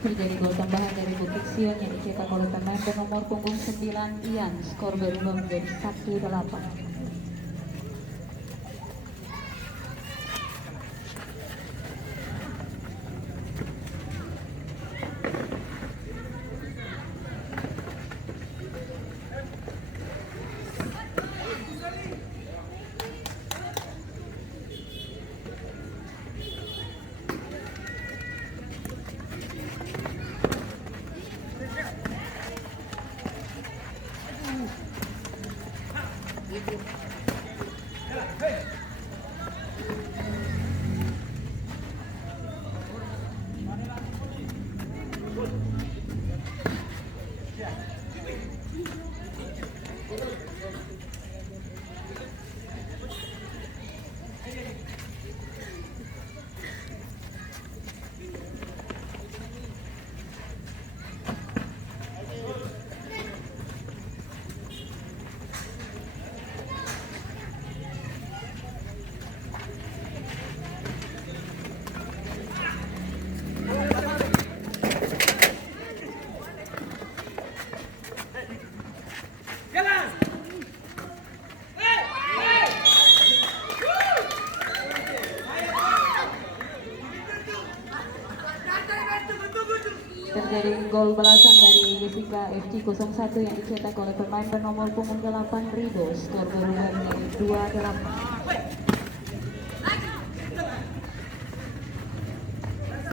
Terjadi gol tambahan dari Bukit Sion yang dicetak oleh pemain bernomor punggung 9 Ian. Skor berubah menjadi 1-8. Terjadi gol balasan dari Jessica FC 01 yang dicetak oleh pemain bernomor punggung 8 Rido. Skor berubah menjadi 2-8.